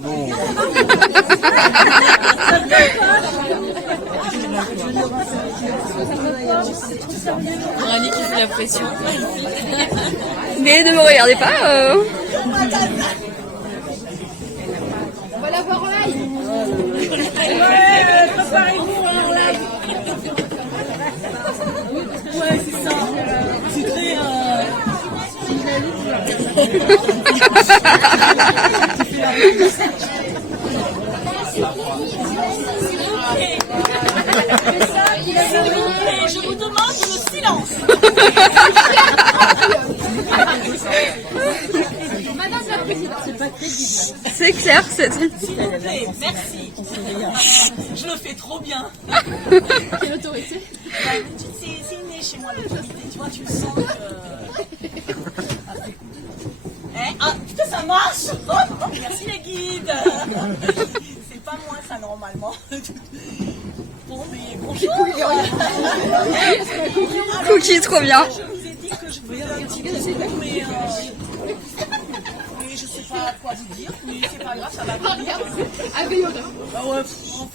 Non. Annie qui fait la pression. Mais ne me regardez pas. On va la voir en live. Ouais, préparez-vous en live. Ouais, c'est ça. C'est très... Je vous demande le silence. Madame la présidente. C'est clair, c'est... S'il vous plaît, merci. Je le fais trop bien. Quelle autorité? C'est inné chez moi l'autorité, tu vois, tu le sens que... Ah, putain, ça marche. Merci les guides. C'est pas moi ça normalement. Bon, mais bonjour. Cookie, trop bien. Je vous ai dit que je faisais un petit discours, mais je sais pas quoi vous dire, mais c'est pas grave, ça va venir. Bah ouais,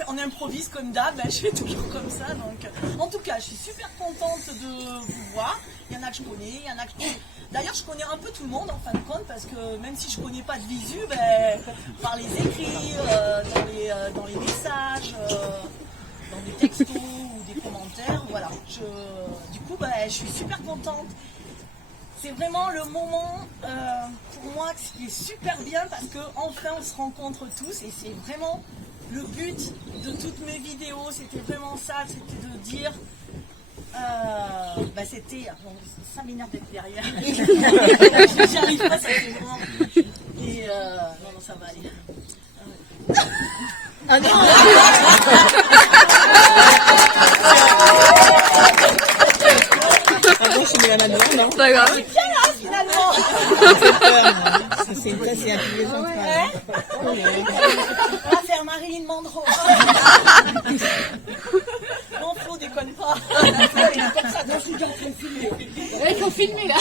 on improvise comme d'hab, je fais toujours comme ça. Donc, en tout cas, je suis super contente de vous voir. Il y en a que je connais, il y en a que je connais. D'ailleurs, je connais un peu tout le monde en fin de compte, parce que même si je connais pas de visu, par les écrits, dans les messages, dans des textos ou des commentaires, voilà. Du coup, je suis super contente. C'est vraiment le moment pour moi qui est super bien parce qu'enfin on se rencontre tous et c'est vraiment le but de toutes mes vidéos, c'était vraiment ça, c'était de dire, c'était, ça m'énerve d'être derrière, j'y arrive pas, ça fait vraiment, et non, ça va aller. Ah non. Avant, je mets la main dedans, non? C'est pas grave. C'est bien là finalement. J'ai peur, moi. C'est une tasse et un peu central. On va faire Marilyn Monroe. Non, Flo, déconne pas. Il faut filmer là.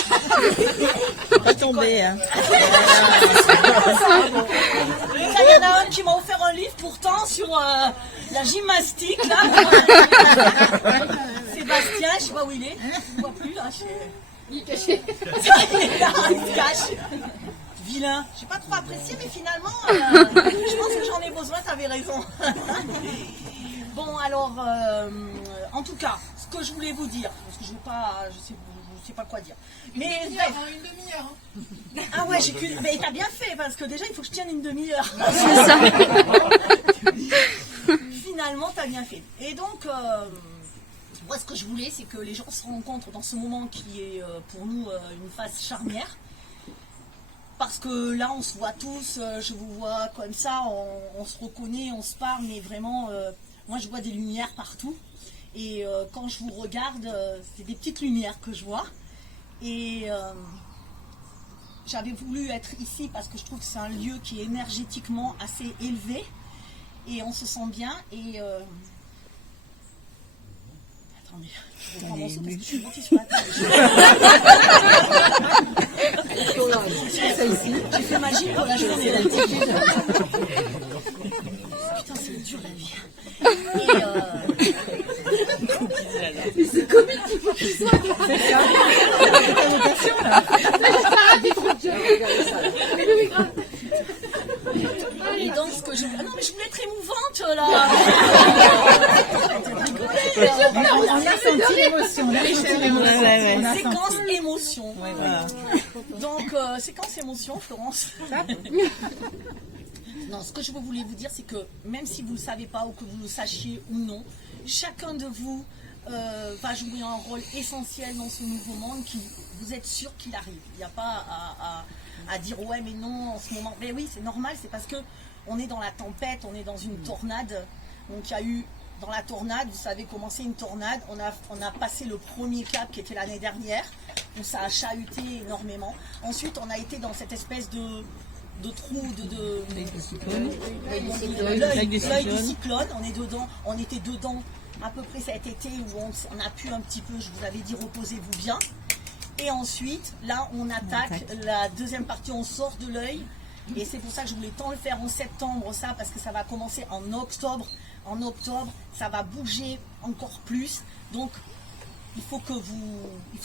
Pas tomber, hein. Il y en a un qui m'a offert un livre pourtant sur la gymnastique là. Sébastien, je sais pas où il est. Je ne vois plus là. Il est caché. Il est là, il se cache. Vilain. J'ai pas trop apprécié, mais finalement, je pense que j'en ai besoin, t'avais raison. Bon, alors, en tout cas, ce que je voulais vous dire, parce que je sais pas quoi dire. Mais bref. Une demi-heure. Ah ouais, j'ai qu'une. Mais t'as bien fait, parce que déjà, il faut que je tienne une demi-heure. C'est ça. Finalement, t'as bien fait. Et donc, moi, ce que je voulais, c'est que les gens se rencontrent dans ce moment qui est pour nous une phase charnière. Parce que là, on se voit tous, je vous vois comme ça, on se reconnaît, on se parle, mais vraiment, moi, je vois des lumières partout. Et quand je vous regarde, c'est des petites lumières que je vois. Et j'avais voulu être ici parce que je trouve que c'est un lieu qui est énergétiquement assez élevé. Et on se sent bien. Et attendez, je vais prendre mon saut parce que je suis montée sur la table. J'ai fait ma gym pour la journée. Putain, c'est dur la vie. Mais c'est comique, il faut qu'il soit. C'est ça. C'est la présentation, là. Et donc, ce que je... Ah non, mais je voulais être émouvante, là. On a senti l'émotion. On a senti l'émotion. Séquence émotion. Ouais, voilà. Donc, séquence émotion, Florence. Non, ce que je voulais vous dire, c'est que même si vous ne le savez pas ou que vous le sachiez ou non, chacun de vous va jouer un rôle essentiel dans ce nouveau monde qui, vous êtes sûr qu'il arrive. Il n'y a pas à dire ouais mais non en ce moment. Mais oui, c'est normal, c'est parce que on est dans la tempête, on est dans une tornade. Donc il y a eu dans la tornade, vous savez comment c'est une tornade, on a passé le premier cap qui était l'année dernière, où ça a chahuté énormément. Ensuite on a été dans cette espèce de trou l'œil du cyclone, on était dedans à peu près cet été où on a pu un petit peu, je vous avais dit reposez-vous bien. Et ensuite, là on attaque la deuxième partie, on sort de l'œil Et c'est pour ça que je voulais tant le faire en septembre, ça, parce que ça va commencer en octobre. En octobre, ça va bouger encore plus. Donc, il faut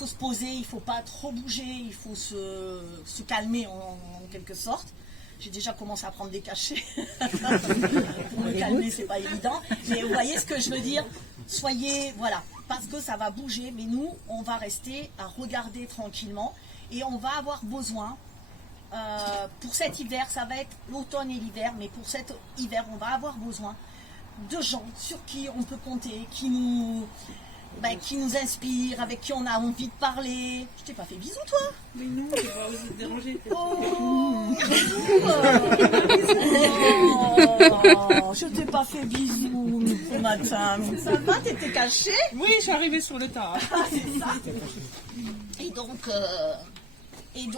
se poser, il ne faut pas trop bouger, il faut se calmer en quelque sorte. J'ai déjà commencé à prendre des cachets. Pour me calmer, c'est pas évident. Mais vous voyez ce que je veux dire? Soyez, voilà, parce que ça va bouger, mais nous, on va rester à regarder tranquillement et on va avoir besoin, pour cet hiver, ça va être l'automne et l'hiver, mais pour cet hiver, on va avoir besoin de gens sur qui on peut compter, qui nous inspirent, avec qui on a envie de parler. Je t'ai pas fait bisous, toi? Mais non, j'ai pas osé te déranger. Oh, je t'ai pas fait bisous ce matin. Ça va, t'étais caché? Oui, je suis arrivée sur le tas. Ah, c'est ça. Et donc, il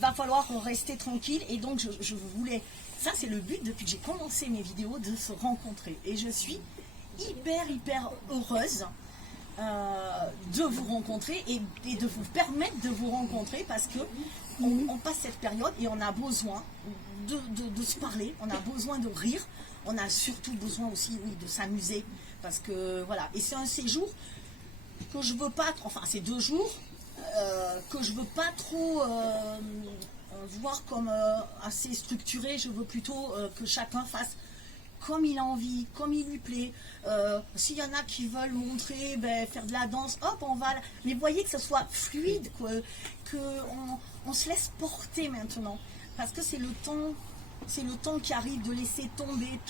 va falloir rester tranquille. Et donc, je voulais... Ça, c'est le but depuis que j'ai commencé mes vidéos, de se rencontrer. Et je suis hyper heureuse de vous rencontrer et de vous permettre de vous rencontrer, parce que on passe cette période et on a besoin de se parler, on a besoin de rire, on a surtout besoin aussi, oui, de s'amuser, parce que voilà. Et c'est un séjour que je veux pas, enfin c'est 2 jours que je veux pas trop voir comme assez structuré. Je veux plutôt que chacun fasse comme il a envie, comme il lui plaît. S'il y en a qui veulent montrer, faire de la danse, hop, on va... Mais voyez que ce soit fluide, qu'on se laisse porter maintenant. Parce que c'est le temps qui arrive de laisser tomber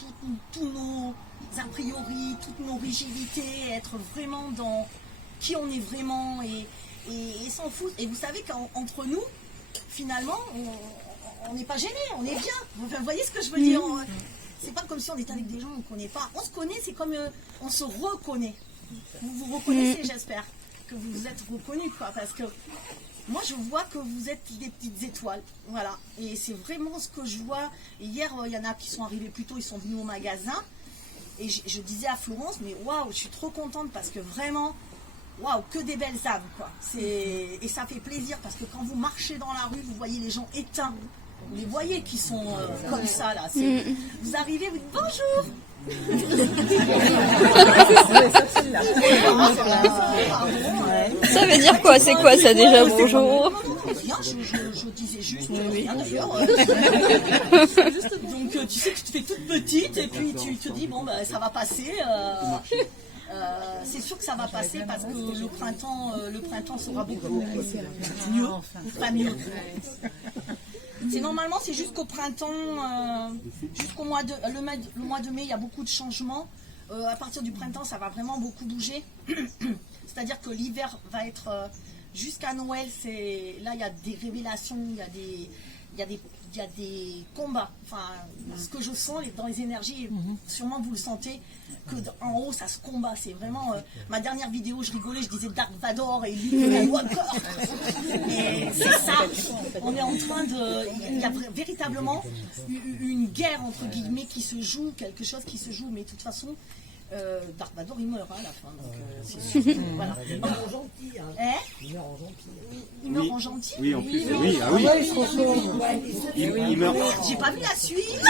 tous nos a priori, toutes nos rigidités, être vraiment dans qui on est vraiment et s'en foutre. Et vous savez qu'entre nous, finalement, on n'est pas gênés, on est bien. Enfin, vous voyez ce que je veux dire? C'est pas comme si on était avec des gens qu'on ne connaît pas. On se connaît, c'est comme on se reconnaît. Vous vous reconnaissez, j'espère que vous vous êtes reconnus, quoi. Parce que moi, je vois que vous êtes des petites étoiles. Voilà. Et c'est vraiment ce que je vois. Et hier, il y en a qui sont arrivés plus tôt, ils sont venus au magasin. Et je disais à Florence, mais waouh, je suis trop contente parce que vraiment, waouh, que des belles âmes, quoi. Et ça fait plaisir parce que quand vous marchez dans la rue, vous voyez les gens éteints. Vous les voyez qui sont comme ça, là. Vous arrivez, vous dites bonjour. Ça veut dire quoi? C'est quoi ça déjà, bonjour? Rien, je disais juste rien d'ailleurs. Donc tu sais que tu te fais toute petite et puis tu te dis bon ça va passer. C'est sûr que ça va passer parce que le printemps sera beaucoup mieux, pas mieux. Normalement c'est jusqu'au printemps, jusqu'au mois de le mois de mai, il y a beaucoup de changements. À partir du printemps, ça va vraiment beaucoup bouger. C'est-à-dire que l'hiver va être jusqu'à Noël. Là, il y a des révélations, il y a des combats. Enfin, ce que je sens dans les énergies, sûrement vous le sentez, que en haut ça se combat. C'est vraiment ma dernière vidéo, je rigolais, je disais Dark Vador et lui Skywalker. Et c'est ça. On est en train de, il y a véritablement une guerre entre guillemets qui se joue, quelque chose qui se joue, mais de toute façon. Dark Vador il meurt à la fin, donc c'est sûr. Voilà. Il meurt en gentil. Hein. Il meurt en gentil. Il meurt en gentil. Oui, en plus. Oui, ah oui. Il meurt. J'ai pas vu la suite.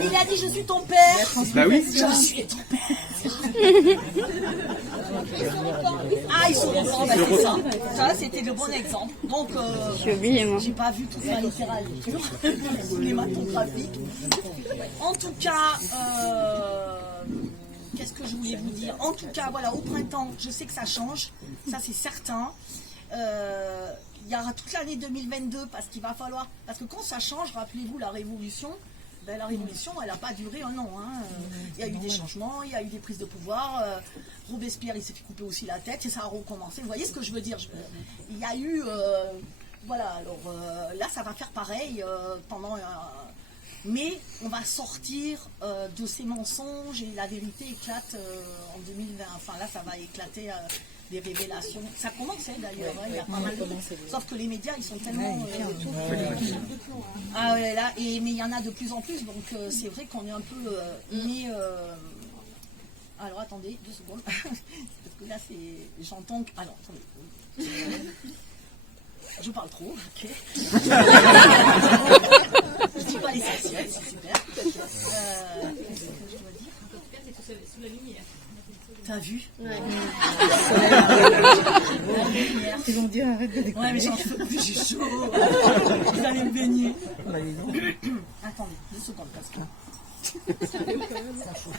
Il a dit je suis ton père. Bah oui. Je suis ton père. Ah, ils sont ensemble, c'est ça. Ça, c'était le bon exemple. Donc, J'ai oublié, moi. j'ai pas vu toute la littérature cinématographique. En tout cas, qu'est-ce que je voulais vous dire? En tout cas, voilà, au printemps, je sais que ça change, ça c'est certain. Il y aura toute l'année 2022 parce qu'il va falloir, parce que quand ça change, rappelez-vous la révolution. La révolution, elle n'a pas duré un an. Hein. Il y a eu des changements, il y a eu des prises de pouvoir. Robespierre, il s'est fait couper aussi la tête et ça a recommencé. Vous voyez ce que je veux dire? Il y a eu... voilà, alors là, ça va faire pareil pendant... mais on va sortir de ces mensonges et la vérité éclate en 2020. Enfin là, ça va éclater... des révélations. Ça commence d'ailleurs, il y a pas mal de... Sauf que les médias, ils sont tellement... Ah ouais, là, mais il y en a de plus en plus, donc c'est vrai qu'on est un peu... Alors attendez, 2 secondes. Parce que là, c'est... J'entends... Alors, attendez. Je parle trop, ok. Je dis pas l'essentiel, c'est super. Qu'est-ce que je dois dire? Sous la lumière. T'as vu? Ouais. Ils vont dire arrête de déconner. Ouais, mais j'en peux plus, j'ai chaud. Vous allez me baigner. Attendez, 2 secondes parce que.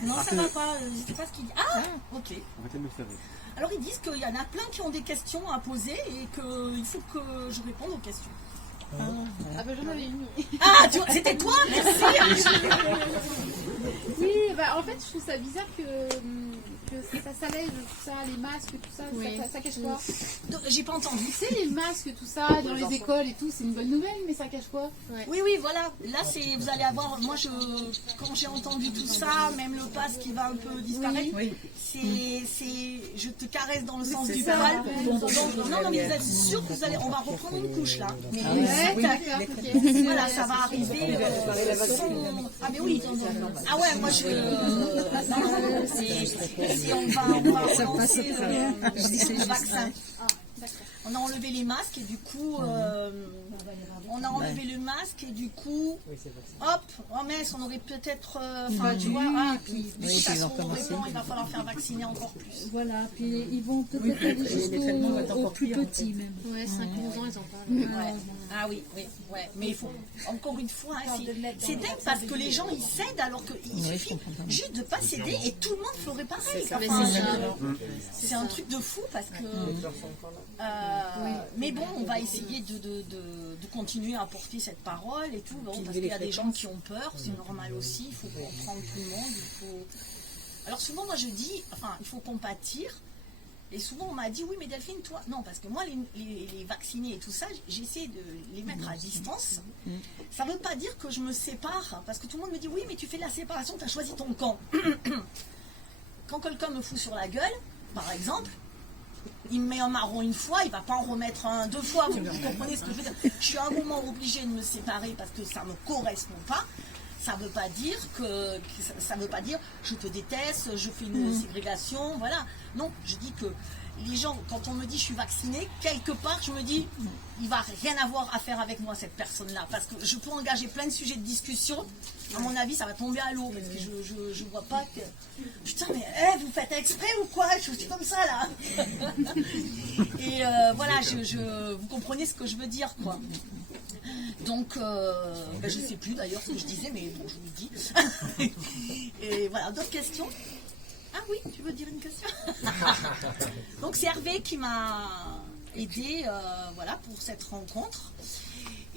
Non, ça va pas, je sais pas ce qu'il dit. Ah, ok. Alors ils disent qu'il y en a plein qui ont des questions à poser et qu'il faut que je réponde aux questions. Ah bah j'en avais une. Ah, c'était toi, merci. Oui, bah en fait je trouve ça bizarre que ça s'allège, tout ça, les masques, tout ça, ça cache quoi? J'ai pas entendu. Tu sais, les masques, tout ça, dans les écoles et tout, c'est une bonne nouvelle, mais ça cache quoi? Oui, voilà. Là, vous allez avoir. Moi, quand j'ai entendu tout ça, même le pass qui va un peu disparaître, je te caresse dans le sens du poil. Non, mais vous êtes sûr que on va reprendre une couche là. Mais voilà, ça va arriver. Ah, mais oui. Ah ouais, moi on va relancer le vaccin. On a enlevé les masques et du coup, hop, oh mince, on aurait peut-être, tu vois, puis de toute façon, il va falloir faire vacciner encore plus. Voilà, puis ils vont peut-être aller jusqu'aux plus petits même. Ouais, 5-11 ans, ils en parlent. Ouais. Ah oui, mais il faut, encore une fois, c'est dingue parce que les gens ils cèdent alors qu'il suffit juste de pas céder et tout le monde ferait pareil. C'est un truc de fou parce que. Mais bon, on va essayer de continuer à porter cette parole et tout, parce qu'il y a des gens qui ont peur, c'est normal aussi, il faut comprendre tout le monde. Alors souvent, moi je dis, il faut compatir. Et souvent on m'a dit, oui mais Delphine, toi, non, parce que moi les vaccinés et tout ça, j'essaie de les mettre à distance. Ça ne veut pas dire que je me sépare, parce que tout le monde me dit, oui mais tu fais de la séparation, tu as choisi ton camp. Quand quelqu'un me fout sur la gueule, par exemple, il me met un marron une fois, il ne va pas en remettre un 2 fois, vous comprenez ce que je veux dire. Je suis à un moment obligée de me séparer parce que ça ne me correspond pas. Ça ne veut pas dire ça veut pas dire je te déteste, je fais une ségrégation, voilà. Non, je dis que les gens, quand on me dit je suis vaccinée, quelque part je me dis il va rien avoir à faire avec moi cette personne-là, parce que je peux engager plein de sujets de discussion. À mon avis, ça va tomber à l'eau parce que je vois pas que putain mais vous faites exprès ou quoi? Je suis comme ça là. Et voilà, vous comprenez ce que je veux dire quoi. Donc, je ne sais plus d'ailleurs ce que je disais, mais bon, je vous le dis. Et voilà, d'autres questions? Ah oui, tu veux dire une question? Donc, c'est Hervé qui m'a aidé voilà, pour cette rencontre.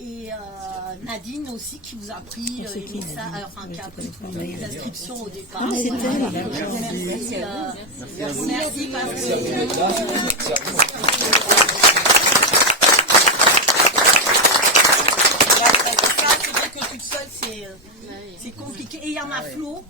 Et Nadine aussi qui vous a pris les messages, qui a pris toutes les inscriptions au départ. Voilà. Merci parce que. Toute seule, c'est compliqué. Et il y a ma Flo.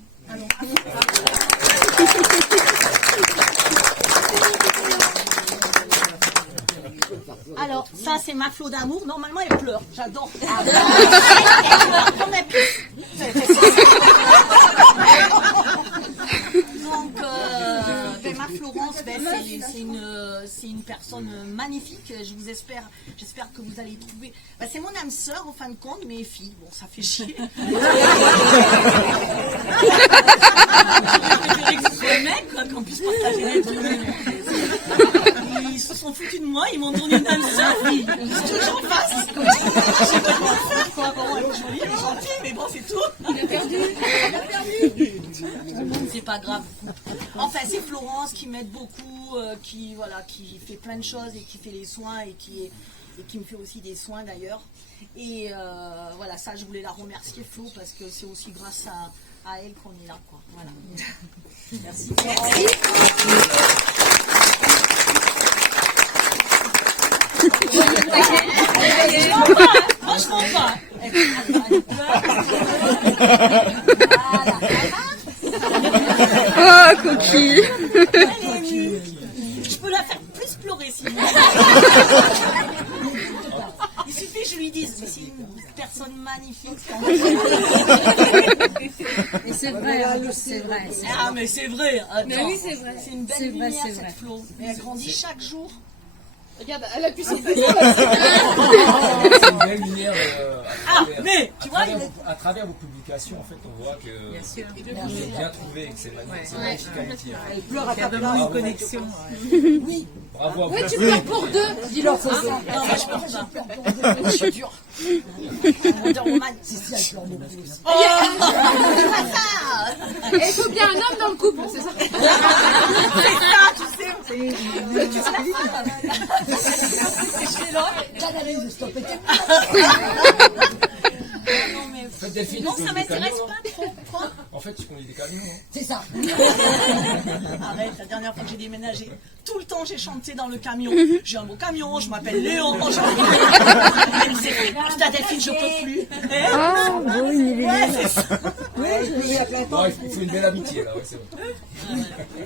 Alors, ça, c'est ma Flo d'amour. Normalement, elle pleure. J'adore. Elle pleure comme elle pisse. Donc, ma Florence, c'est une personne magnifique. J'espère que vous allez trouver. C'est mon âme sœur en fin de compte, mais fille. Bon, ça fait chier. Le mec, quoi, qu'on puisse partager les trucs. Ils se sont foutus de moi, ils m'ont donné une âme sœur. Ils se touchent en face. Je sais pas quoi faire, quoi. Bon, elle est jolie, elle est gentille, mais bon, c'est tout. Il a perdu. C'est pas grave. Enfin, c'est Florence qui m'aide beaucoup, qui fait plein de choses et qui fait les soins et qui me fait aussi des soins d'ailleurs. Et voilà, ça, je voulais la remercier, Flo, parce que c'est aussi grâce à elle qu'on est là, quoi. Voilà. Merci. Franchement pas. Oh, coquille. Je peux la faire plus pleurer sinon. Il suffit que je lui dise, mais c'est une personne magnifique. Et c'est vrai, c'est vrai. Ah mais c'est vrai. Attends. Mais oui, c'est vrai. C'est une belle lumière cette Flo. Mais elle grandit chaque jour. Regarde, elle appuie sur le C'est une belle lumière mais tu vois, à travers vos publications, en fait, on voit que vous avez bien trouvé, que c'est magnifique qualité. Elle pleure à ta place. Une connexion. Oui, Bravo à vous. Ouais, tu pleures pour deux. Dis-leur ça. non, mais je peux pas. Je suis dure. Wonder Woman. c'est ça, je pleure beaucoup. Et il faut bien un homme dans le couple, c'est ça. J'analyse, stop, et En fait, Delphine, Non, tu ça conduis des m'intéresse camions, pas trop. Quoi hein. En fait, tu conduis des camions. Hein. c'est ça. Arrête, la dernière fois que j'ai déménagé, tout le temps j'ai chanté dans le camion. J'ai un beau camion, je m'appelle Léon. Putain, Delphine, je peux plus. Ah, oui, Ouais, c'est ça. Oui, je le vis à plein temps. Non, il faut une belle amitié, là, ouais, c'est bon.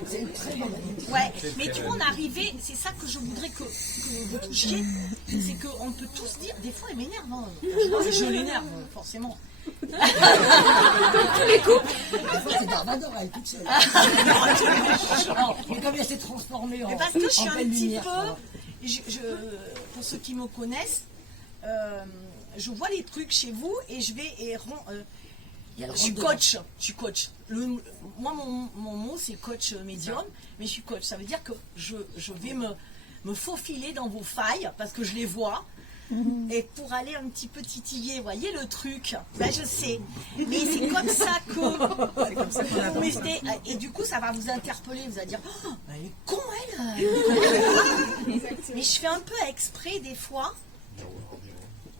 C'est une très bonne amitié. Ouais, mais tu vois, on est arrivé, c'est ça que je voudrais que vous touchiez, c'est qu'on peut tous dire, des fois elle m'énerve, hein. Je l'énerve, forcément. Des fois, c'est Darvador, elle est toute seule. Mais comme elle s'est transformée en Mais parce que je suis en un belle petit lumière, peu, pour ceux qui me connaissent, je vois les trucs chez vous et je vais il y a le je suis rentre coach, je suis coach. Moi, mon mot, c'est coach médium, mais je suis coach. Ça veut dire que je vais me faufiler dans vos failles, parce que je les vois, et pour aller un petit peu titiller, voyez le truc, ben je sais. Mais c'est comme ça que vous mettez, et du coup, ça va vous interpeller, vous allez dire, oh, elle est con, elle. Mais je fais un peu exprès, des fois.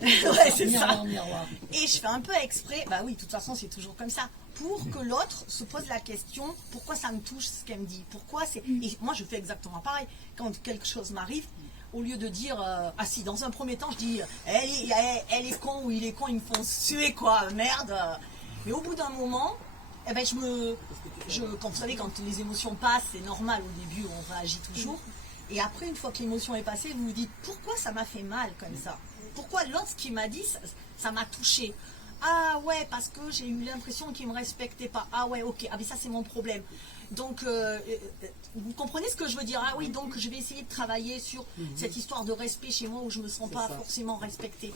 Ouais, c'est ça. miroir. Et je fais un peu exprès, bah oui, de toute façon c'est toujours comme ça, pour que l'autre se pose la question, pourquoi ça me touche ce qu'elle me dit, pourquoi c'est... Et moi je fais exactement pareil, quand quelque chose m'arrive, au lieu de dire, ah si, dans un premier temps je dis, elle est con ou il est con, ils me font suer quoi, merde. Mais au bout d'un moment, eh ben quand vous savez, quand les émotions passent, c'est normal, au début on réagit toujours, et après une fois que l'émotion est passée, vous vous dites, pourquoi ça m'a fait mal comme ça? Pourquoi l'autre qui m'a dit, ça m'a touché? Ah ouais, parce que j'ai eu l'impression qu'il ne me respectait pas. Ah ouais, ok, ah mais ça c'est mon problème. Donc, vous comprenez ce que je veux dire? Ah oui, donc je vais essayer de travailler sur cette histoire de respect chez moi où je ne me sens pas forcément respectée.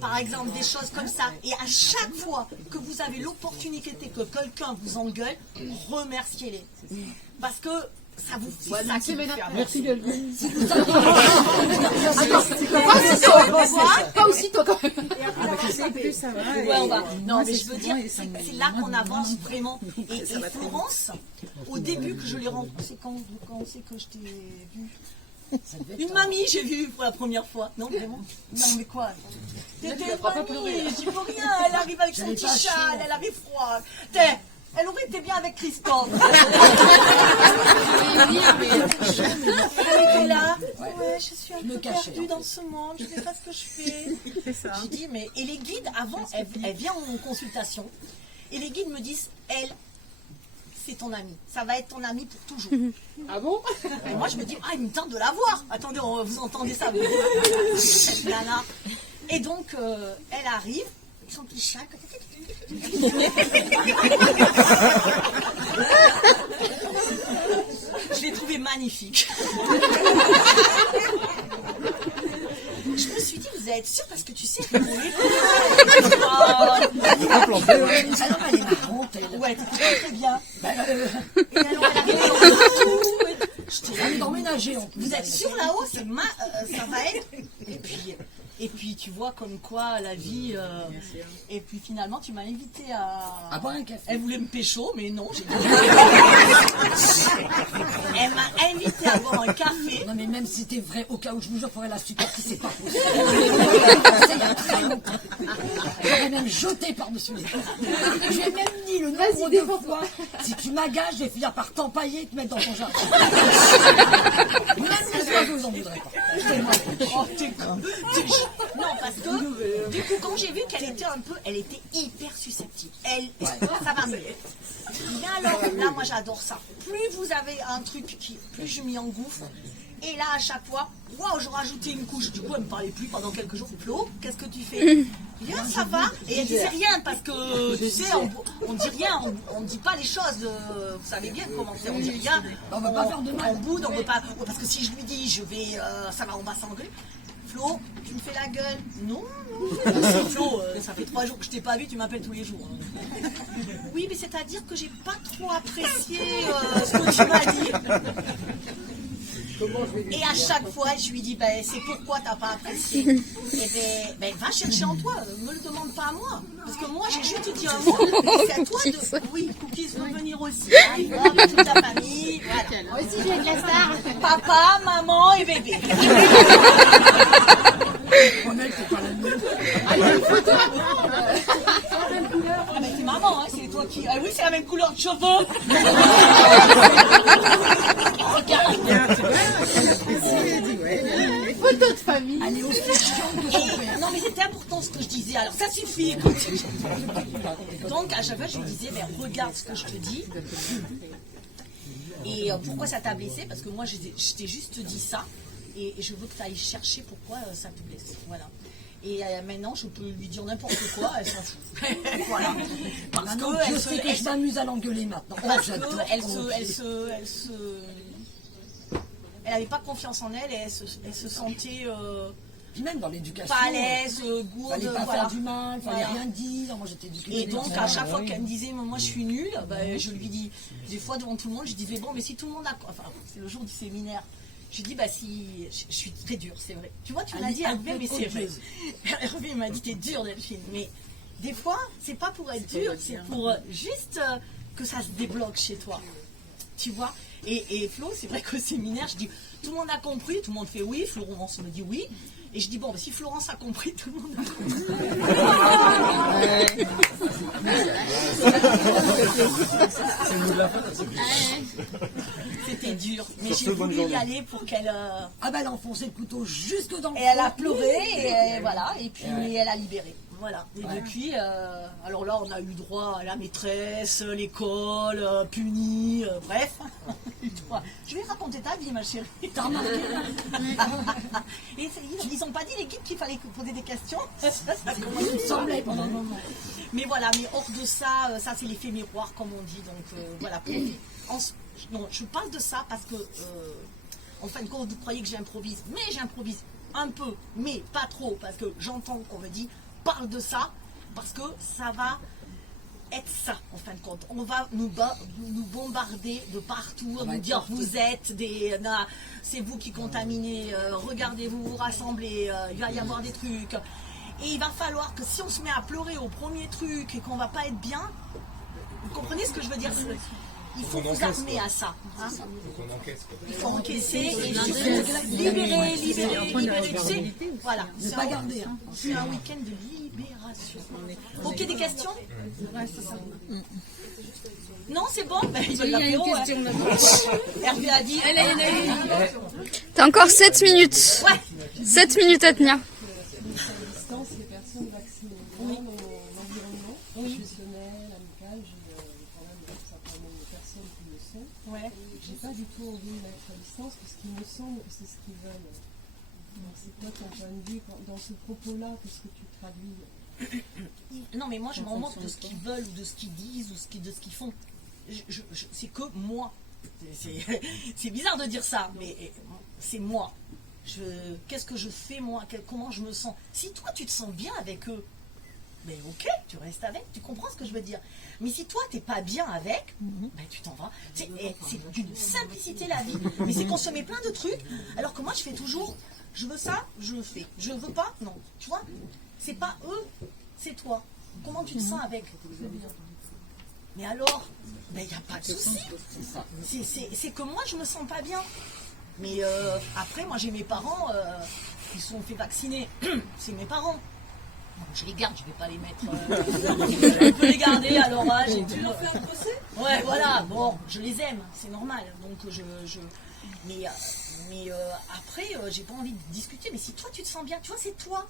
Par exemple, des choses comme ça. Et à chaque fois que vous avez l'opportunité que quelqu'un vous engueule, remerciez-les. Parce que ça vous fait ça qui vous fait avancer. Merci Delphine. Pas aussi toi quand même. Plus ça va. Ouais, on va. Non, mais c'est je veux dire, souvent, c'est là qu'on avance vraiment. Et Florence, au début que je l'ai rencontrée, quand c'est que je t'ai vue? Une mamie, j'ai vu pour la première fois. Non, vraiment? Non, mais quoi? T'étais une mamie, j'y peux rien. Elle arrive avec son petit châle, elle avait froid. Elle aurait été bien avec Christophe. Elle était là. Ouais, je suis un peu perdue dans ce monde. Je ne sais pas ce que je fais. J'ai dit, mais. Et les guides, avant, elle vient en consultation. Et les guides me disent, elle, c'est ton amie. Ça va être ton amie pour toujours. Ah bon? Et moi, je me dis, ah, il me tente de la voir. Attendez, vous entendez ça, vous cette nana. Et donc, elle arrive. Son petit chat. Je l'ai trouvé magnifique. Je me suis dit, vous allez être sûre parce que tu sais que mon Alors, elle est marrante, elle. ouais, t'écoutes très bien. Et alors, elle arrive je t'ai Elle est d'emménager en plus. vous êtes sûre là-haut, ça va être. Et puis tu vois comme quoi la vie. Et puis finalement tu m'as invité À boire un café. Elle voulait me pécho, mais non, j'ai dit. Elle m'a invité à boire un café. Non mais même si c'était vrai, au cas où je vous jure, faudrait la supporter, c'est pas possible. C'est il y a très longtemps. J'aurais même jeté par-dessus les têtes. J'ai même dit le nombre de fois, si tu m'agages, je vais finir par t'empailler et te mettre dans ton jardin. Même les oiseaux, ils en voudraient pas. Oh, t'es con. Non, parce que du coup, quand j'ai vu qu'elle était elle était hyper susceptible. Ça va mieux. Mais alors, là, moi, j'adore ça. Plus vous avez un truc plus je m'y engouffre. Et là, à chaque fois, waouh, je rajoutais une couche. Du coup, elle me parlait plus pendant quelques jours. Flo, qu'est-ce que tu fais? Bien, ça va. Et elle disait rien parce que, tu sais, on dit rien, on ne dit pas les choses. Vous savez bien comment c'est, on dit rien. On ne veut pas faire de mal. On boude, on veut pas. Parce que si je lui dis, je vais, ça va, on va s'engueuler. Flo, tu me fais la gueule? Non, non. Flo, ça fait 3 jours que je t'ai pas vu, tu m'appelles tous les jours. Oui, mais c'est-à-dire que j'ai pas trop apprécié ce que tu m'as dit. Et à chaque fois, je lui dis, ben, c'est pourquoi t'as pas apprécié. Et ben, va chercher en toi, me le demande pas à moi. Parce que moi, j'ai juste dit un mot. C'est à toi de. Oui, Cookies veut venir aussi. Hein, il va avec toute ta famille. Voilà. Moi aussi, j'ai de la star. Papa, maman et bébé. Allez, une photo. Ah, mais c'est maman, hein, c'est toi qui. Ah oui, c'est la même couleur de cheveux. Une photo de famille. Elle est aussi chiante que son père. Non, mais c'était important ce que je disais. Alors, ça suffit, écoute. Donc, à chaque fois, je lui disais, mais regarde ce que je te dis. Et pourquoi ça t'a blessé? Parce que moi, je t'ai juste dit ça. Et je veux que tu ailles chercher pourquoi ça te blesse. Voilà. Et maintenant, je peux lui dire n'importe quoi, elle s'en fout. Voilà. Parce Maintenant, que je sais que je m'amuse à l'engueuler maintenant. Oh, parce j'adore. elle avait pas confiance en elle et elle se sentait Puis même dans l'éducation. pas à l'aise, gourde, Fallait pas voilà. faire du mal, fallait Voilà. rien dire. Moi, j'étais éduquée. Et donc, à chaque fois qu'elle me disait, moi je suis nulle, ben, je lui dis, des fois devant tout le monde, je disais, bon, mais si tout le monde a. Enfin, c'est le jour du séminaire. Je lui dis, bah si. Je suis très dure, c'est vrai. Tu vois, tu l'as dit, Hervé, mais c'est vrai. Hervé m'a dit, t'es dure, Delphine. Mais des fois, c'est pas pour être dure, c'est pour juste que ça se débloque chez toi. Tu vois? Et Flo, c'est vrai qu'au séminaire, je dis, tout le monde a compris, tout le monde fait oui, Florence me dit oui. Et je dis, bon, bah, si Florence a compris, tout le monde a compris. C'était dur, mais j'ai voulu y aller pour qu'elle... Ah ben, elle a enfoncé le couteau jusque dans le Et elle a fond. pleuré, et voilà, et puis elle a libéré. Voilà. Et depuis, alors là, on a eu droit à la maîtresse, l'école, punie, bref. Je vais raconter ta vie, ma chérie. T'as remarqué? Et ils n'ont pas dit les guides qu'il fallait poser des questions. Il me semblait pendant un moment. Mais voilà, mais hors de ça, ça c'est l'effet miroir, comme on dit. Donc voilà. Non, je parle de ça parce que, en fin de compte, vous croyez que j'improvise, mais j'improvise un peu, mais pas trop, parce que j'entends qu'on me dit parle de ça, parce que ça va être ça, en fin de compte. On va nous bombarder de partout, nous dire vous êtes des... c'est vous qui contaminez, regardez, vous vous rassemblez, il va y avoir des trucs. Et il va falloir que si on se met à pleurer au premier truc et qu'on va pas être bien, vous comprenez ce que je veux dire? Il faut vous armer à ça. Hein? Il faut encaisser et libérer. Tu sais, voilà. Ne pas garder. Hein. C'est un week-end de libération. Ok, des questions? Non, c'est bon. Ben, il y a une question là-bas. Hervé a dit. T'as encore 7 minutes. Ouais. 7 minutes à tenir. Distance, les personnes vaccinées. Moi, dans mon environnement professionnel, amical, j'ai quand même un certain nombre de personnes qui le sont. Ouais. J'ai pas du tout envie de mettre à distance parce qu'il me semble que c'est ce qu'ils veulent. Alors, c'est quoi ton point de vue dans ce propos-là? Qu'est-ce que tu traduis? Non, mais moi, je m'en moque de ce qu'ils veulent, ou de ce qu'ils disent, ou de ce qu'ils font. C'est que moi. C'est bizarre de dire ça, mais c'est moi. Qu'est-ce que je fais, moi? Comment je me sens? Si toi, tu te sens bien avec eux, ben ok, tu restes avec, tu comprends ce que je veux dire. Mais si toi, t'es pas bien avec, ben tu t'en vas. C'est d'une simplicité la vie. Mais c'est qu'on se met plein de trucs, alors que moi, je fais toujours, je veux ça, je le fais. Je veux pas, non. Tu vois? C'est pas eux, c'est toi. Comment tu te sens avec? Mais alors, ben il n'y a pas de souci. C'est que moi, je me sens pas bien. Mais après, moi, j'ai mes parents, ils sont fait vacciner. C'est mes parents. Donc, je les garde, je vais pas les mettre. Je peux les garder à leur âge. Tu leur fais un procès? Ouais, voilà. Bon, je les aime, c'est normal. Donc, Mais après, j'ai pas envie de discuter. Mais si toi, tu te sens bien, tu vois, c'est toi.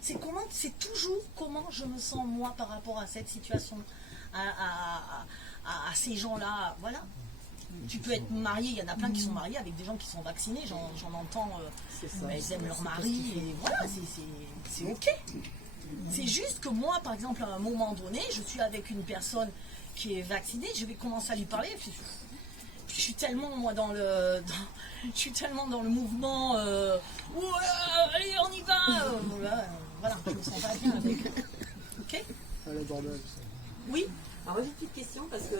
C'est toujours comment je me sens moi par rapport à cette situation, à ces gens-là, voilà. Tu peux être marié, il y en a plein qui sont mariés avec des gens qui sont vaccinés, j'en entends, ils aiment leur mari, et voilà, c'est ok. C'est juste que moi, par exemple, à un moment donné, je suis avec une personne qui est vaccinée, je vais commencer à lui parler, je suis tellement, moi, dans le mouvement, allez, on y va, voilà, je me sens pas bien avec. Ok. Oui. Alors moi j'ai une petite question parce que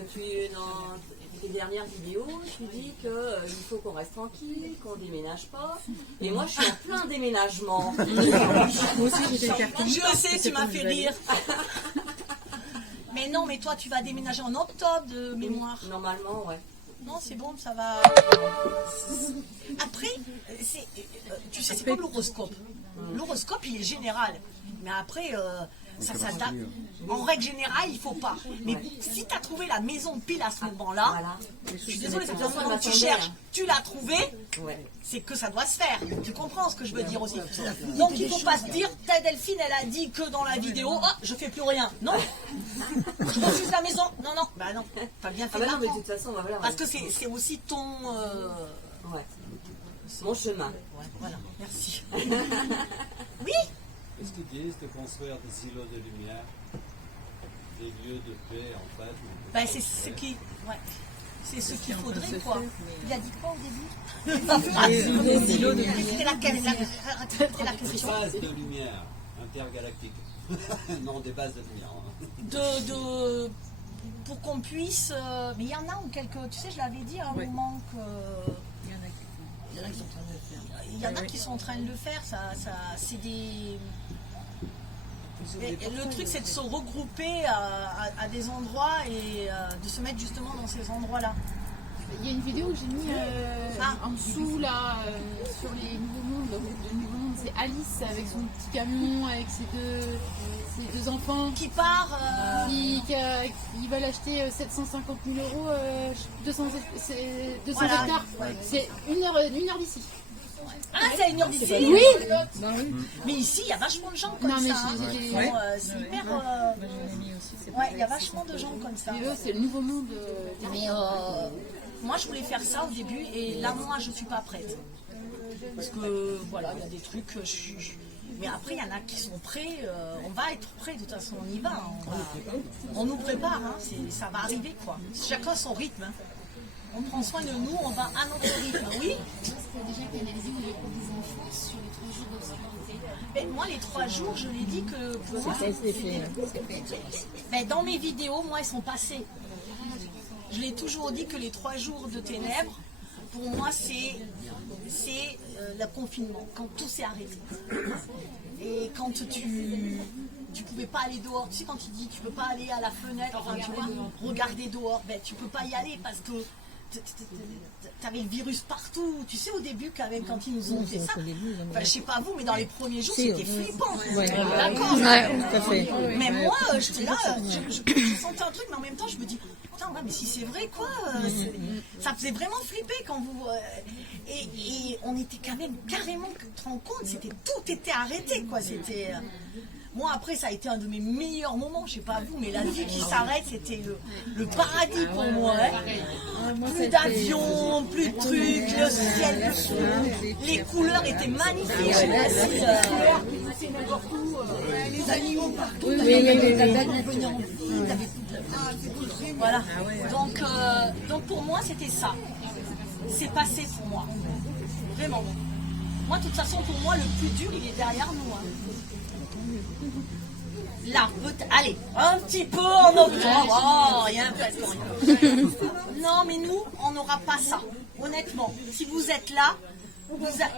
dans tes dernières vidéos, tu dis qu'il faut qu'on reste tranquille, qu'on déménage pas. Et moi je suis en plein déménagement. Moi aussi j'étais cartonnée. Je sais, tu m'as fait rire. Mais non, mais toi tu vas déménager en octobre de mémoire. Normalement, ouais. Non, c'est bon, ça va. Après, tu sais, c'est comme l'horoscope. L'horoscope, il est général. Mais après, ça s'adapte. En règle générale, il ne faut pas. Mais si tu as trouvé la maison pile à ce moment-là, je suis désolée, c'est pour ça que tu cherches, tu l'as trouvé, c'est que ça doit se faire. Tu comprends ce que je veux dire aussi. Donc il ne faut pas se dire, ta Delphine, elle a dit que dans la vidéo, oh, je fais plus rien. Non. Je refuse la maison. Non, non. Bah non, t'as bien fait. Non, mais de toute façon, bah, voilà. Parce que c'est aussi ton... mon chemin. Ouais, voilà, merci. Oui. Est-ce qu'ils disent de construire des îlots de lumière, des lieux de paix en fait? Ben, c'est ce qui... Ouais. C'est ce qu'il faudrait, quoi. Il a dit quoi au début? Des îlots de lumière. C'était la question. Des bases de lumière intergalactiques. Non, des bases de lumière. Pour qu'on puisse... mais il y en a ou quelques... Tu sais, je l'avais dit à un moment que... Il y en a qui sont en train de le faire. Il y en a qui sont en train de le faire. C'est des... Le truc, c'est de se regrouper à des endroits et de se mettre justement dans ces endroits-là. Il y a une vidéo que j'ai mis en dessous là sur les Nouveaux Mondes, le groupe de Nouveaux Mondes, c'est Alice avec son petit camion, avec ses deux enfants qui part, qui veulent acheter 750 000 euros, 200 voilà. hectares. Ouais. C'est une heure d'ici. Ah, c'est à 1 heure d'ici. Oui. Mais ici, il y a vachement de gens comme ça. C'est hyper... Ouais, il y a vachement de gens comme ça. C'est le Nouveau Monde. Mais moi, je voulais faire ça au début et là, moi, je suis pas prête. Parce que, voilà, il y a des trucs... Mais après, il y en a qui sont prêts. On va être prêts, de toute façon, on y va. On nous prépare, hein, ça va arriver, quoi. Chacun son rythme. Hein. On prend soin de nous, on va à notre rythme. Oui. Mais moi, les 3 jours, je l'ai dit que pour moi, mais dans mes vidéos, moi, elles sont passées. Je l'ai toujours dit que les 3 jours de ténèbres, pour moi, c'est le confinement, quand tout s'est arrêté. Et quand tu pouvais pas aller dehors, tu sais, quand il dit tu peux pas aller à la fenêtre, enfin, tu vois, regarder dehors, ben, tu peux pas y aller parce que t'avais le virus partout. Tu sais, au début, quand ils nous ont fait ça, enfin, je sais pas vous, mais dans les premiers jours, c'était flippant. D'accord. Mais moi, j'étais là, je sentais un truc, mais en même temps, je me dis, putain, ouais, mais si c'est vrai, quoi, ça faisait vraiment flipper quand vous... et on était quand même carrément, tu te rends compte, tout était arrêté, quoi, c'était... Moi, après, ça a été un de mes meilleurs moments, je sais pas vous, mais la vie qui s'arrête, c'était le paradis pour moi. Hein. Plus d'avions, plus de trucs, le ciel, les couleurs étaient magnifiques. Je sais pas si, les animaux partout, voilà. Donc pour moi, c'était ça. C'est passé pour moi. Vraiment. Moi, de toute façon, pour moi, le plus dur, il est derrière nous. Hein. Là, allez, un petit peu en octobre. Oh, rien, presque rien. Non, mais nous, on n'aura pas ça. Honnêtement, si vous êtes là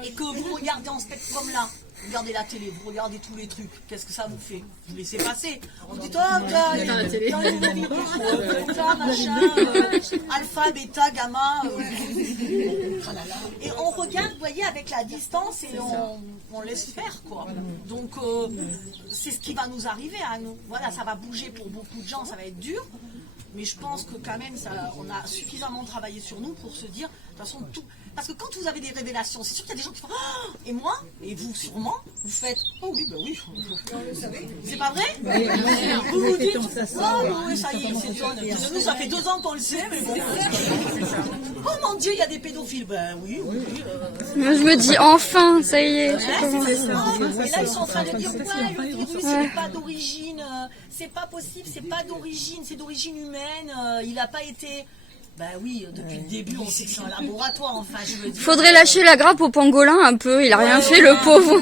et que vous regardez en spectre comme là, vous regardez la télé, vous regardez tous les trucs, qu'est-ce que ça vous fait? Vous laissez passer. Vous dites, oh, t'as machin, alpha, bêta, gamma. Et on regarde, vous voyez, avec la distance et on laisse faire, quoi. Donc, c'est ce qui va nous arriver à nous. Voilà, ça va bouger pour beaucoup de gens, ça va être dur. Mais je pense que quand même, on a suffisamment travaillé sur nous pour se dire, de toute façon, tout... Parce que quand vous avez des révélations, c'est sûr qu'il y a des gens qui font oh, et moi, et vous sûrement, vous faites oh oui, bah oui. C'est pas vrai? Vous vous dites oh oui, ça y est, c'est John. Nous, ça fait 2 ans qu'on le sait, mais bon. Oh mon Dieu, il y a des pédophiles. Ben oui. Moi, je me dis enfin, ça y est. Et là, ils sont en train de dire ouais, le virus, il n'est pas d'origine, c'est pas possible, c'est pas d'origine, c'est d'origine humaine, il n'a pas été. Ben oui, depuis le début, on sait que c'est un laboratoire, enfin, je veux dire. Faudrait lâcher la grappe au pangolin un peu, il a rien fait, le pauvre.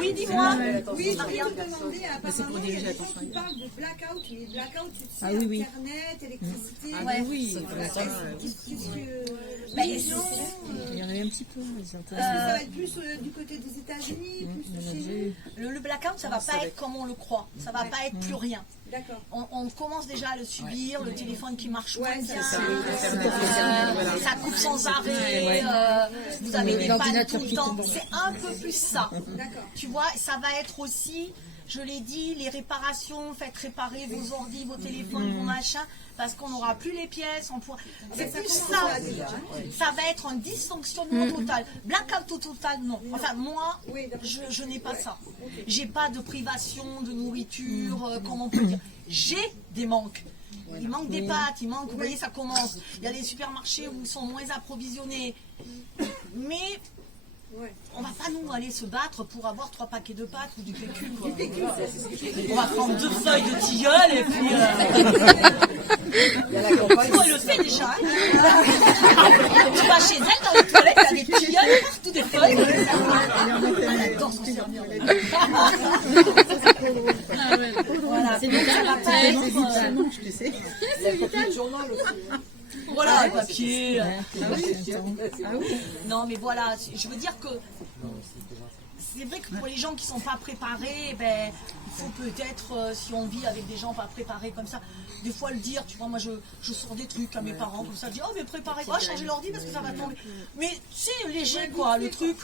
Oui, dis-moi. Oui, je voulais te demander, apparemment, il y a des gens qui parlent de blackout, mais blackout, tu sais, Internet, électricité. Ah oui, il y en a eu un petit peu. Ça va être plus du côté des États-Unis, plus chez nous. Le blackout, ça va pas être comme on le croit, ça va pas être plus rien. D'accord. On commence déjà à le subir, le téléphone qui marche moins bien, ça coupe sans arrêt, vous avez des pannes tout le temps, c'est un peu plus ça. Tu vois, ça va être aussi, je l'ai dit, les réparations, faites réparer vos ordi, vos téléphones, vos machins, parce qu'on n'aura plus les pièces, c'est plus ça. Ça va être un dysfonctionnement total. Blackout total, non. Enfin, moi, je n'ai pas ça. J'ai pas de privation de nourriture, comment on peut dire. J'ai des manques. Il manque des pâtes, il manque, vous voyez, ça commence. Il y a des supermarchés où ils sont moins approvisionnés. Mais on va pas nous aller se battre pour avoir 3 paquets de pâtes ou du PQ. On va prendre 2 feuilles de tilleul et puis... Elle le fait déjà. Hein. Tu vas chez elle dans les toilettes, il y a des tilleuls partout, des feuilles. Elle adore s'en servir. Voilà. C'est vital, ça va pas être... je le sais. C'est vital. Voilà, le papier. Non, mais voilà, je veux dire que c'est vrai que pour les gens qui ne sont pas préparés, ben, il faut peut-être, si on vit avec des gens pas préparés comme ça, des fois le dire, tu vois, moi je sors des trucs à mes parents comme ça, je dis, oh mais préparez, oh, changez l'ordi parce que ça va tomber. Mais c'est léger quoi, le truc,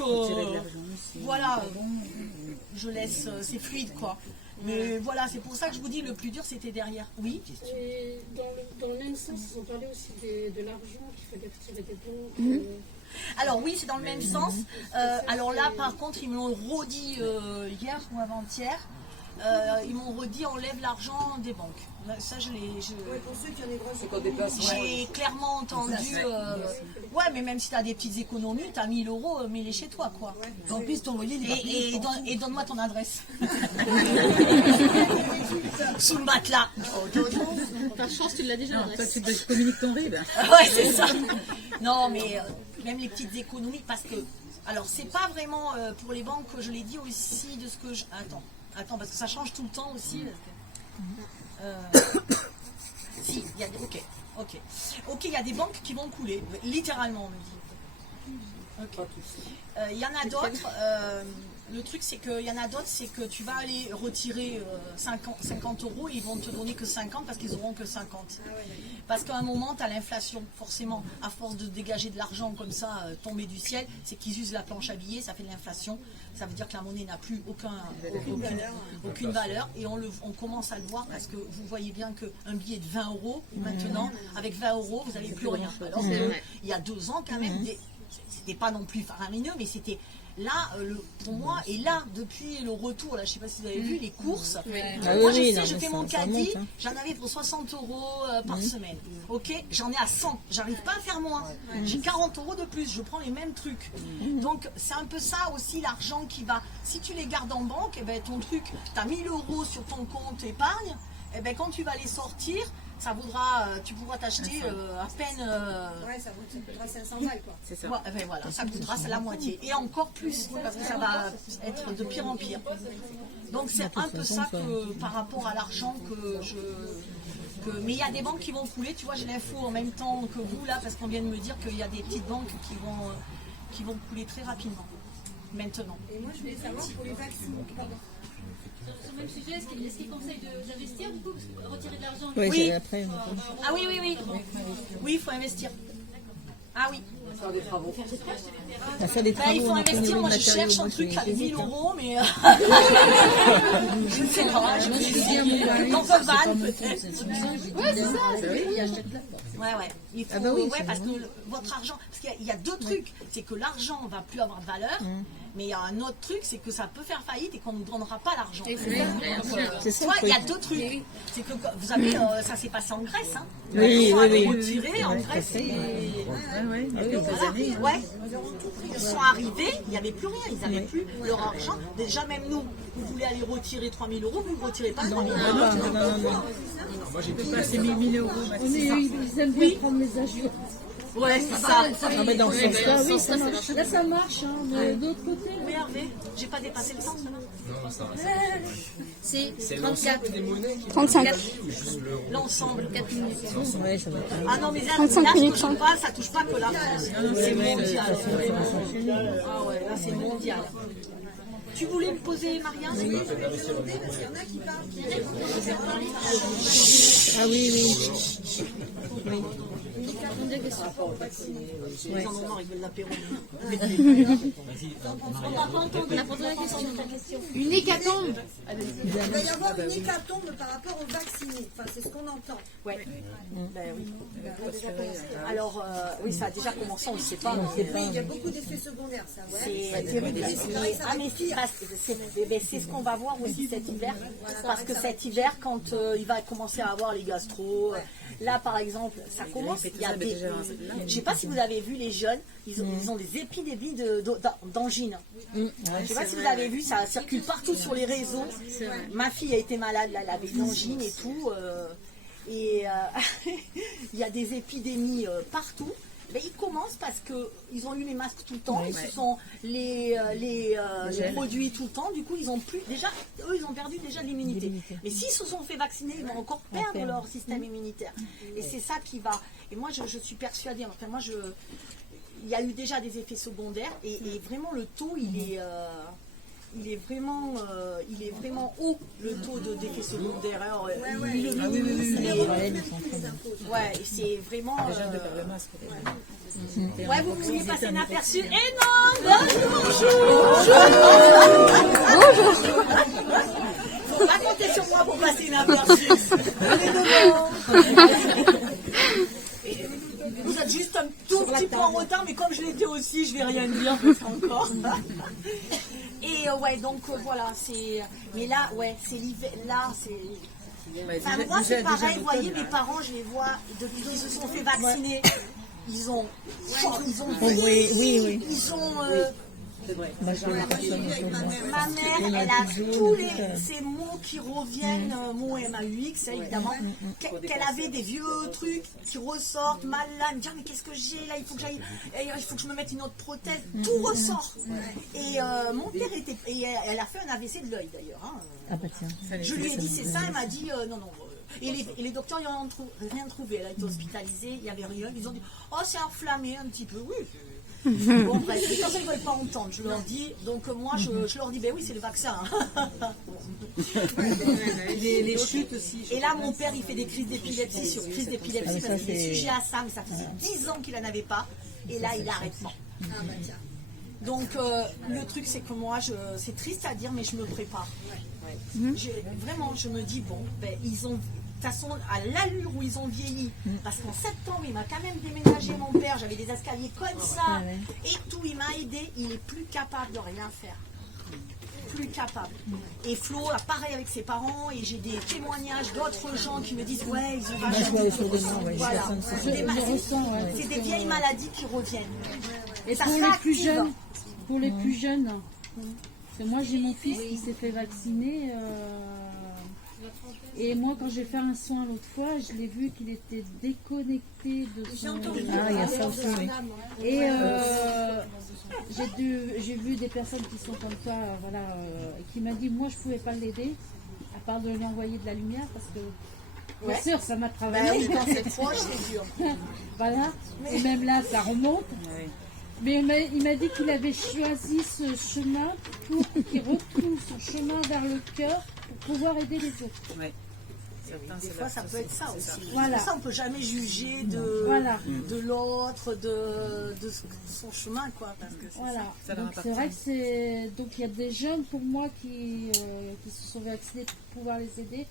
voilà, je laisse, c'est fluide quoi. Mais voilà, c'est pour ça que je vous dis, le plus dur c'était derrière. Oui. Et dans le même sens, ils ont parlé aussi de l'argent, qu'il fallait retirer des banques. Alors oui, c'est dans le même sens. Alors là, par contre, ils me l'ont redit hier ou avant-hier. Ils m'ont redit, on lève l'argent des banques. Ça, je l'ai... pour ceux qui ont des grosses... J'ai clairement entendu... ouais, mais même si tu as des petites économies, tu as 1000 €, mets-les chez toi, quoi. En plus, ton loyer, et donne-moi ton adresse. Sous le matelas. Par chance, tu l'as déjà. Toi, tu communiques ton RIB. Ouais, c'est ça. Non, mais même les petites économies, parce que... Alors, c'est pas vraiment pour les banques, je l'ai dit aussi, de ce que je... Attends, parce que ça change tout le temps aussi. Si, il y a des... Ok, il y a des banques qui vont couler, littéralement, on me dit. Il y en a d'autres. Le truc, c'est qu'il y en a d'autres, c'est que tu vas aller retirer 50 €, ils vont te donner que 50 parce qu'ils n'auront que 50. Parce qu'à un moment, tu as l'inflation, forcément. À force de dégager de l'argent comme ça, tomber du ciel, c'est qu'ils usent la planche à billets, ça fait de l'inflation. Ça veut dire que la monnaie n'a plus aucune valeur. Et on commence à le voir parce que vous voyez bien qu'un billet de 20 €, maintenant, avec 20 €, vous n'avez plus rien. Alors il y a 2 ans, quand même, c'était pas non plus faramineux, mais c'était... Là, pour moi, et là, depuis le retour, là, je ne sais pas si vous avez vu, les courses, moi je fais mon caddie, j'en avais pour 60 € par semaine. Ok, j'en ai à 100, j'arrive pas à faire moins. J'ai 40 € de plus, je prends les mêmes trucs. Donc, c'est un peu ça aussi, l'argent qui va. Si tu les gardes en banque, eh ben, ton truc, tu as 1000 € sur ton compte épargne, eh ben, quand tu vas les sortir, ça vaudra, tu pourras t'acheter à peine... Ouais, ça coûtera 500 balles, quoi. C'est ça. Ouais, ben voilà, ça coûtera la moitié. Et encore plus, parce que ça va être de pire en pire. Donc c'est un peu ça que, par rapport à l'argent mais il y a des banques qui vont couler, tu vois, j'ai l'info en même temps que vous, là, parce qu'on vient de me dire qu'il y a des petites banques qui vont couler très rapidement, maintenant. Et moi, je voulais savoir pour les vaccins, pardon. Sur le même sujet, est-ce qu'il conseille d'investir du coup, parce que retirer de l'argent? Oui. Après, Ah oui. Oui, il faut investir. Ah oui. Faire des travaux. Il faut investir, moi je cherche un truc à 1000 €, mais je ne sais pas, je me suis dit, dans un van peut-être. Ouais, c'est ça. Ouais. Il faut, parce que votre argent, parce qu'il y a deux trucs, c'est que l'argent va plus avoir de valeur, mais il y a un autre truc, c'est que ça peut faire faillite et qu'on ne nous donnera pas l'argent. Il y a deux trucs. C'est que vous savez, ça s'est passé en Grèce. Hein. Oui. Retiré en Grèce. Ils sont arrivés, il n'y avait plus rien, ils n'avaient plus leur argent. Déjà même nous, vous voulez aller retirer 3 000 €, vous ne retirez pas 3 000 €. Non. Moi j'ai passé 1 000 €. Ils aiment bien prendre les agios. Ouais, c'est ça. Mais dans ce sens-là, oui, ça marche. Là, ça marche, hein, mais d'autre côté. Oui, Hervé, j'ai pas dépassé le temps. Non, ça va. C'est C'est 34. l'ensemble des monnaies qui 35. ou juste l'euro? L'ensemble. 4 minutes. Ouais, ça va. Ah non, mais là, 35 minutes, ça touche pas que la France. C'est mondial. Ah ouais, là c'est mondial. Tu voulais me poser, Maria? Oui, je vais te demander parce qu'il y en a qui parlent. Ah oui. Les gens normaux, ils veulent l'apéro. On n'a pas entendu la question. Une hécatombe. Il va y avoir une hécatombe par rapport aux vaccinés. Enfin, c'est ce qu'on entend. Ouais. Ben oui. Alors, oui, ça a déjà commencé, on ne sait pas. Oui, il y a beaucoup d'effets secondaires, ça. C'est terrible. C'est ce qu'on va voir aussi cet hiver. Parce que cet hiver, quand il va commencer à avoir les gastro, là par exemple, ça commence. Il y a des. Je ne sais pas si vous avez vu les jeunes, ils ont des épidémies d'angine. Je ne sais pas si vous avez vu, ça circule partout sur les réseaux. Ma fille a été malade, là, elle avait une angine et tout. Et il y a des épidémies partout. Mais ils commencent parce qu'ils ont eu les masques tout le temps, ils se sont les produits tout le temps, du coup ils ont plus, déjà, eux ils ont perdu déjà l'immunité. Mais s'ils se sont fait vacciner, ils vont encore perdre leur système immunitaire. Et c'est ça qui va, et moi je suis persuadée, enfin moi il y a eu déjà des effets secondaires et vraiment le taux il est vraiment haut, le taux d'effets secondaires. Alors, c'est vraiment. Vous vouliez passer inaperçu. Et non, bonjour. Faut pas compter sur moi pour passer inaperçu. Venez devant. Vous êtes juste un tout petit peu en retard, mais comme je l'étais aussi, je vais rien dire parce qu'encore. Et donc voilà, c'est. Mais là, c'est l'hiver. Là, c'est. Enfin, moi, c'est pareil. Vous voyez, mes parents, je les vois depuis qu'ils se sont fait vacciner. Ils ont. Oui. Ils ont. C'est vrai. Ma mère, elle a tous ces mots qui reviennent, mots MAUX, évidemment, qu'elle avait des vieux trucs qui ressortent mal là. Elle me dit, mais qu'est-ce que j'ai là, il faut que je me mette une autre prothèse. Tout ressort. Et mon père était. Et elle a fait un AVC de l'œil d'ailleurs. Hein. Ah bah tiens. Je lui ai dit, c'est ça, elle m'a dit, non. Et les docteurs, ils n'ont rien trouvé. Elle a été hospitalisée, il n'y avait rien. Ils ont dit, oh, c'est enflammé un petit peu. Oui. Bon, bref, les personnes ne veulent pas entendre, je leur dis. Donc, moi, je leur dis, ben oui, c'est le vaccin. Les chutes aussi. Et là, mon père, il fait des crises d'épilepsie sur crises d'épilepsie parce qu'il est sujet à ça, mais ça faisait 10 ans qu'il n'en avait pas. Et là, il arrête pas. Donc, le truc, c'est que moi, c'est triste à dire, mais je me prépare. Vraiment, je me dis, bon, ils ont. De toute façon, à l'allure où ils ont vieilli, parce qu'en septembre, il m'a quand même déménagé, mon père, j'avais des escaliers comme ça, et tout, il m'a aidé, il est plus capable de rien faire. Plus capable. Et Flo, pareil avec ses parents, et j'ai des témoignages d'autres gens qui me disent, ouais, ils ont vachement. Voilà. C'est des vieilles maladies qui reviennent. Et ça pour les plus jeunes, parce que moi j'ai mon fils qui s'est fait vacciner. Et moi, quand j'ai fait un soin l'autre fois, je l'ai vu qu'il était déconnecté de son... Ah, il y a ça aussi, oui. Et j'ai vu des personnes qui sont comme ça, qui m'ont dit, moi, je ne pouvais pas l'aider, à part de lui envoyer de la lumière, parce que, bien sûr, ça m'a travaillé. Quand c'est proche, c'est dur. Voilà. Et même là, ça remonte. Mais il m'a dit qu'il avait choisi ce chemin pour qu'il retrouve son chemin vers le cœur pour pouvoir aider les autres. Des fois, ça peut être ça aussi. Voilà. Ça, on peut jamais juger de l'autre, de son chemin, quoi. Parce que voilà. Donc c'est vrai que c'est. Donc il y a des jeunes pour moi qui se sont vaccinés pour pouvoir les aider.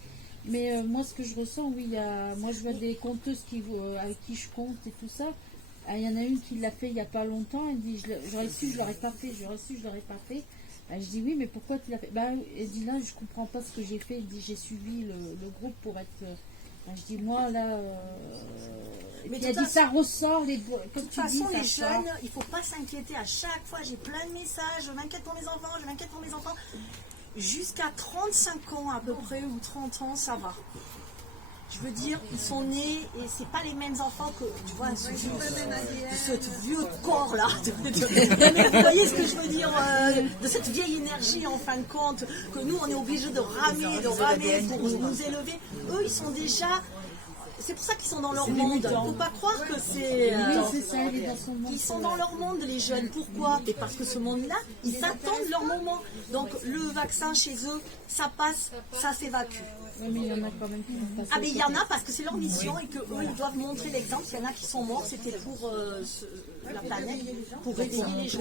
Mais moi, ce que je ressens, oui, moi je vois des compteuses avec qui je compte et tout ça. Il y en a une qui l'a fait il n'y a pas longtemps. Elle dit j'aurais su, je l'aurais pas fait. J'aurais su, je l'aurais pas fait. Je dis oui, mais pourquoi tu l'as fait? Elle dit là, je comprends pas ce que j'ai fait. Elle dit j'ai suivi le groupe pour être. Je dis moi là. Mais elle dit ça ressort les. De toute façon, les jeunes, il faut pas s'inquiéter. À chaque fois, j'ai plein de messages. Je m'inquiète pour mes enfants. Je m'inquiète pour mes enfants. Jusqu'à 35 ans à peu près ou 30 ans, ça va. Je veux dire, ils sont nés et c'est pas les mêmes enfants que, tu vois, ce vieux corps là. Vous voyez ce que je veux dire, de cette vieille énergie en fin de compte, que nous on est obligés de ramer pour nous élever. Eux, ils sont déjà. C'est pour ça qu'ils sont dans leur monde. Il ne faut pas croire que c'est. Ils sont dans leur monde, les jeunes. Pourquoi? Et parce que ce monde-là, ils attendent leur moment. Donc le vaccin chez eux, ça passe, ça s'évacue. Oui, mais il y en a quand même qui vont passer. Ah, mais il y en a parce que c'est leur mission et qu'eux, ils doivent montrer l'exemple. Il y en a qui sont morts, c'était pour la planète, pour aider les gens.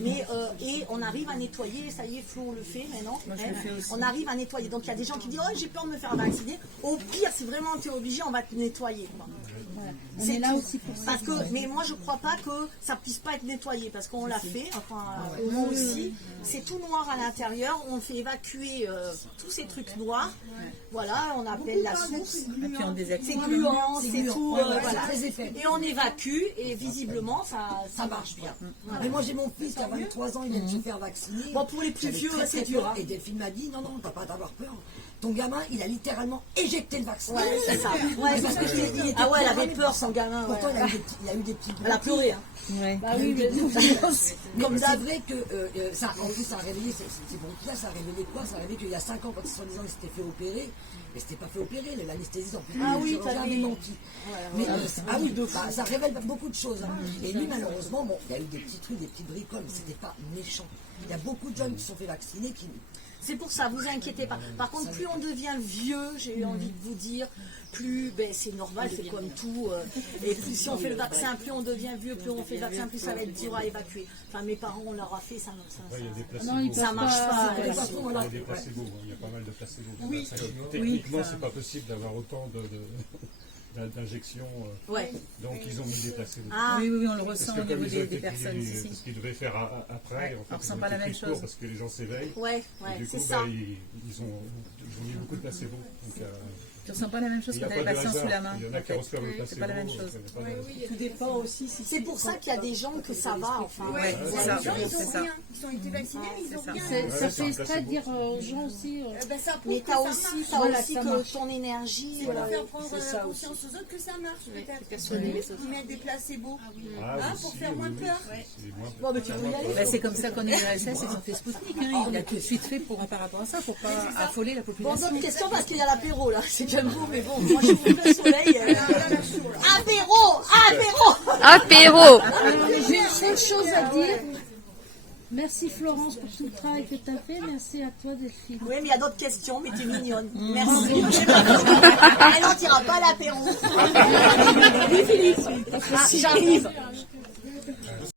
Mais, et on arrive à nettoyer, ça y est, Flo, on le fait maintenant. On arrive à nettoyer. Donc il y a des gens qui disent, oh, j'ai peur de me faire vacciner. Au pire, si vraiment tu es obligé, on va te nettoyer. Voilà. On est là aussi pour ça. Mais moi, je ne crois pas que ça ne puisse pas être nettoyé parce qu'on l'a fait, enfin, moi aussi. C'est tout noir à l'intérieur. On fait évacuer tous ces trucs noirs. Voilà, on appelle la source. C'est gluant, c'est tout. Voilà. Et on évacue et visiblement, ça marche bien. Voilà. Mais moi, j'ai mon fils qui a 23 ans, il vient de se faire vacciner. Bon, pour les plus vieux, c'est dur. Et Delphine m'a dit, non, t'as pas d'avoir peur. Ton gamin, il a littéralement éjecté le vaccin. Ouais, c'est ça. Ouais, parce que je t'ai dit. Ah ouais, elle avait peur, son gamin. Pourtant, il a eu des petits. Elle a pleuré. Hein. Ouais. Bah oui, mais comme c'est vrai que ça, en plus, ça a révélé, ces bruits-là, ça a révélé quoi? Ça a révélé qu'il y a 5 ans, quand ils soi-disant ils s'étaient fait opérer, mais c'était pas fait opérer, l'anesthésie en plus. Ah oui, t'as menti. Mais ça révèle beaucoup de choses. Hein. Et lui, malheureusement, bon, il y a eu des petits trucs, des petits bricoles, mais c'était pas méchant. Il y a beaucoup de jeunes qui sont fait vacciner qui. C'est pour ça, vous inquiétez pas. Par contre, plus on devient vieux, j'ai eu envie de vous dire, plus, c'est normal, c'est comme tout. Et plus si on fait le vaccin, plus on devient vieux, plus on fait le vaccin, plus ça va être dur à évacuer. Enfin, mes parents, on leur a fait, ça marche pas. Il y a des placebos, il y a pas mal de placebos. Oui. Techniquement, c'est pas possible d'avoir autant d'injections. Donc ils ont mis des placebos. Oui, on le ressent au niveau des personnes. Ce qu'ils devaient faire après, en fait, on ressent pas la même chose. parce que les gens s'éveillent. Ouais, du coup, ça. Ils ont mis beaucoup de placebos. Tu ressens pas la même chose quand tu as les vaccins sous la main. Il y en a qui reçoivent le placebo. C'est pas la même chose. Tout dépend aussi. C'est pour ça qu'il y a des gens que ça va. Enfin, c'est ça. Ils ont été vaccinés, mais ils ont rien. Ça fait exprès de dire aux gens aussi. Mais t'as aussi que ton énergie. C'est pour faire prendre conscience aux autres que ça marche, peut-être. Ils mettent des placebos pour faire moins peur. Bon, mais tu peux y aller. C'est comme ça qu'on est à l'ASS et qu'on fait Spoutnik. Il a tout de suite fait par rapport à ça, pour pas affoler la population. Bon, d'autres questions parce qu'il y a l'apéro là. C'est calme, mais bon, moi je suis le soleil. Apéro. J'ai une seule chose à dire. Merci Florence pour tout le travail que tu as fait. Merci à toi Delphine. Oui, mais il y a d'autres questions, mais tu es mignonne. Merci. Maintenant, tu n'iras pas à l'apéro. Oui, Philippe. J'arrive.